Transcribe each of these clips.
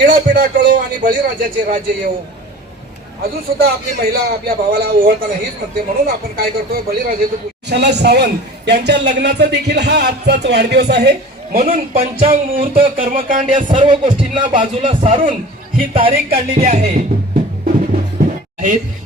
इडापिडा टळो आणि बळीराजाचे राज्य येऊ अजून सुद्धा आपली महिला आपल्या भावाला ओळखताना हीच म्हणते. म्हणून आपण काय करतोय? बळीराजाचं सावंत यांच्या लग्नाचा देखील हा आजचाच वाढदिवस आहे. म्हणून पंचांग मुहूर्त कर्मकांड या सर्व गोष्टींना बाजूला सारून ही तारीख काढलेली आहे.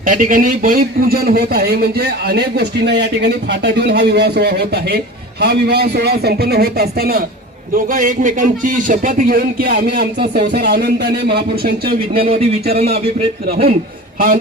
त्या ठिकाणी बळी पूजन होत आहे. म्हणजे अनेक गोष्टींना या ठिकाणी फाटा देऊन हा विवाह सोहळा होत आहे. हा विवाह सोहळा संपन्न होत असताना दोघं एकमेकांची शपथ घेऊन की आम्ही आमचा संसार आनंदाने महापुरुषांच्या विज्ञानवादी विचारांना अभिप्रेत राहून हा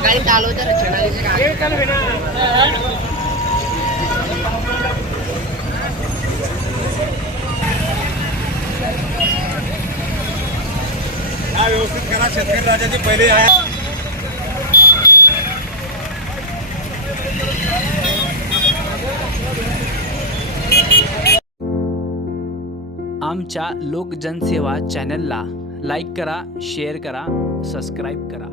सकाळी चालू तर रचनालीचे हा व्यवस्थित करा. शेतकरी राजाचे पहिले आहे. आमच्या लोकजनसेवा चॅनलला लाईक करा शेअर करा सबस्क्राईब करा.